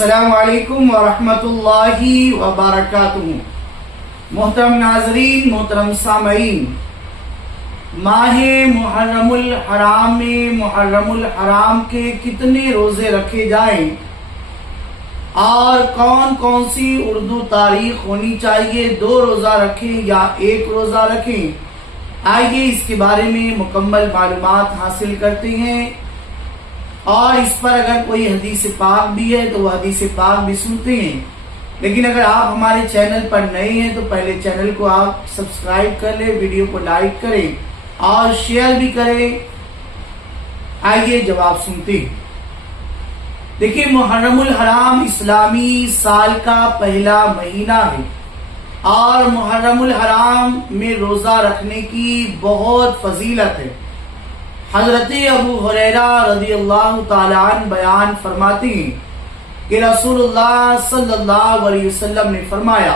السلام علیکم ورحمۃ اللہ وبرکاتہ۔ محترم ناظرین، محترم سامعین، ماہ محرم الحرام میں محرم الحرام کے کتنے روزے رکھے جائیں اور کون کون سی اردو تاریخ ہونی چاہیے، 2 روزہ رکھیں یا 1 روزہ رکھیں، آئیے اس کے بارے میں مکمل معلومات حاصل کرتے ہیں۔ اور اس پر اگر کوئی حدیث پاک بھی ہے تو وہ حدیث پاک بھی سنتے ہیں، لیکن اگر آپ ہمارے چینل پر نئے ہیں تو پہلے چینل کو آپ سبسکرائب کر لیں، ویڈیو کو لائک کریں اور شیئر بھی کریں۔ آئیے جواب سنتے ہیں۔ دیکھیں، محرم الحرام اسلامی سال کا پہلا مہینہ ہے اور محرم الحرام میں روزہ رکھنے کی بہت فضیلت ہے۔ حضرت ابو ہریرہ رضی اللہ تعالیٰ عنہ بیان فرماتے ہیں کہ رسول اللہ صلی اللہ علیہ وسلم نے فرمایا،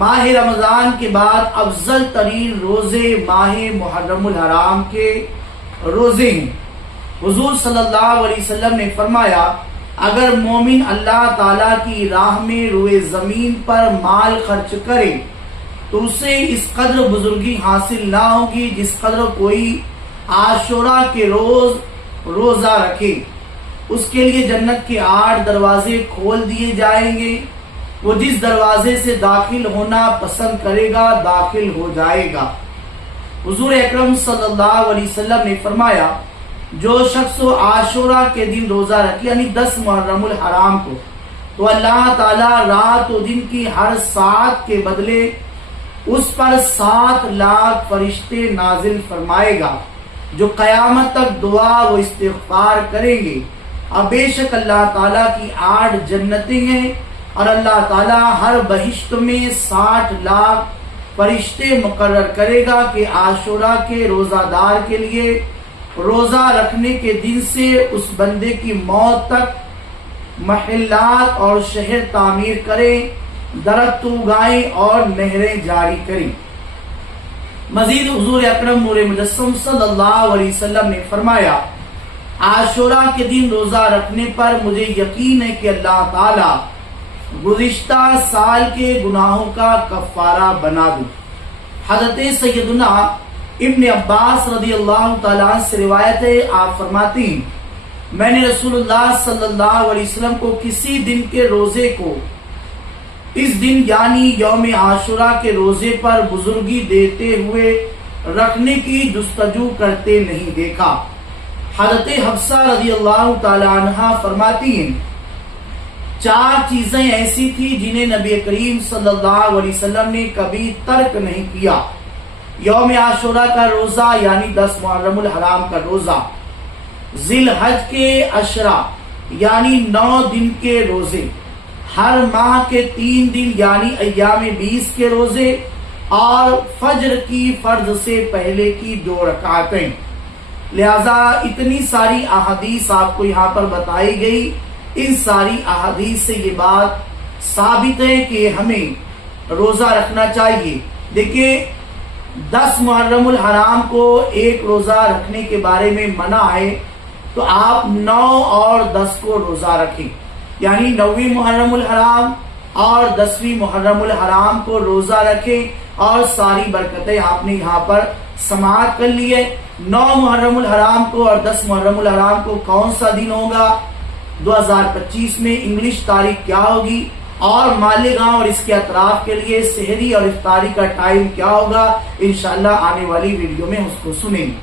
ماہ رمضان کے بعد افضل ترین روزے ماہ محرم الحرام کے روزے ہیں۔ حضور صلی اللہ علیہ وسلم نے فرمایا، اگر مومن اللہ تعالیٰ کی راہ میں روئے زمین پر مال خرچ کرے تو اسے اس قدر بزرگی حاصل نہ ہوگی جس قدر کوئی عاشورہ کے روز روزہ رکھے۔ اس کے لیے جنت کے 8 دروازے کھول دیے جائیں گے، وہ جس دروازے سے داخل ہونا پسند کرے گا داخل ہو جائے گا۔ حضور اکرم صلی اللہ علیہ وسلم نے فرمایا، جو شخص عاشورہ کے دن روزہ رکھے یعنی 10 محرم الحرام کو، تو اللہ تعالیٰ رات و دن کی ہر ساعت کے بدلے اس پر 7 لاکھ فرشتے نازل فرمائے گا جو قیامت تک دعا و استغفار کریں گے۔ اور بے شک اللہ تعالیٰ کی 8 جنتیں ہیں اور اللہ تعالیٰ ہر بہشت میں 60 لاکھ فرشتے مقرر کرے گا کہ عاشورہ کے روزہ دار کے لیے روزہ رکھنے کے دن سے اس بندے کی موت تک محلات اور شہر تعمیر کریں، درخت اگائیں اور نہریں جاری کریں۔ مزید حضور اکرم نور مجسم صلی اللہ علیہ وسلم نے فرمایا، عاشورہ کے دن روزہ رکھنے پر مجھے یقین ہے کہ اللہ تعالیٰ گزشتہ سال کے گناہوں کا کفارہ بنا دوں۔ حضرت سیدنا ابن عباس رضی اللہ تعالیٰ عنہ سے روایت ہے، آپ فرماتے ہیں، میں نے رسول اللہ صلی اللہ علیہ وسلم کو کسی دن کے روزے کو اس دن یعنی یوم عاشورہ کے روزے پر بزرگی دیتے ہوئے رکھنے کی جستجو کرتے نہیں دیکھا۔ حضرت حفصہ رضی اللہ تعالی عنہا فرماتی ہیں، 4 چیزیں ایسی تھی جنہیں نبی کریم صلی اللہ علیہ وسلم نے کبھی ترک نہیں کیا۔ یوم عاشورہ کا روزہ یعنی 10 محرم الحرام کا روزہ، ذی الحج کے 10 یعنی 9 دن کے روزے، ہر ماہ کے 3 دن یعنی ایام 20 کے روزے، اور فجر کی فرض سے پہلے کی 2 رکعتیں۔ لہذا اتنی ساری احادیث آپ کو یہاں پر بتائی گئی، ان ساری احادیث سے یہ بات ثابت ہے کہ ہمیں روزہ رکھنا چاہیے۔ دیکھیں، 10 محرم الحرام کو 1 روزہ رکھنے کے بارے میں منع ہے، تو آپ 9 اور 10 کو روزہ رکھیں، یعنی 9ویں محرم الحرام اور 10ویں محرم الحرام کو روزہ رکھیں اور ساری برکتیں آپ نے یہاں پر سماعت کر لی ہے۔ 9 محرم الحرام کو اور 10 محرم الحرام کو کون سا دن ہوگا، 2025 میں انگلش تاریخ کیا ہوگی، اور مالیگاؤں اور اس کے اطراف کے لیے سحری اور افطاری کا ٹائم کیا ہوگا، انشاءاللہ آنے والی ویڈیو میں اس کو سنیں گے۔